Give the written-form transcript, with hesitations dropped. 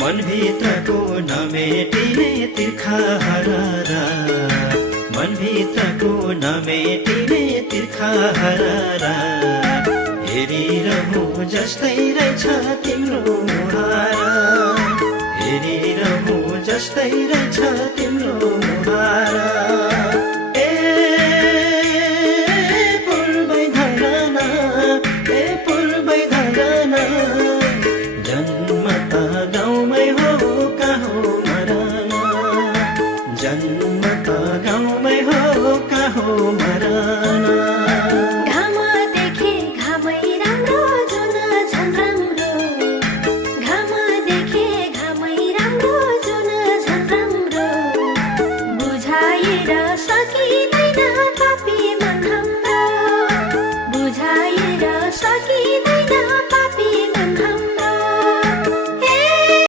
मनभित्रको नमेटिने तिर्खा हरारा, मनभित्रको नमेटिने तिर्खा हरारा, हेरिरहँ जस्तै रहेछ तिम्रो मुहार, हेरिरहँ जस्तै रहेछ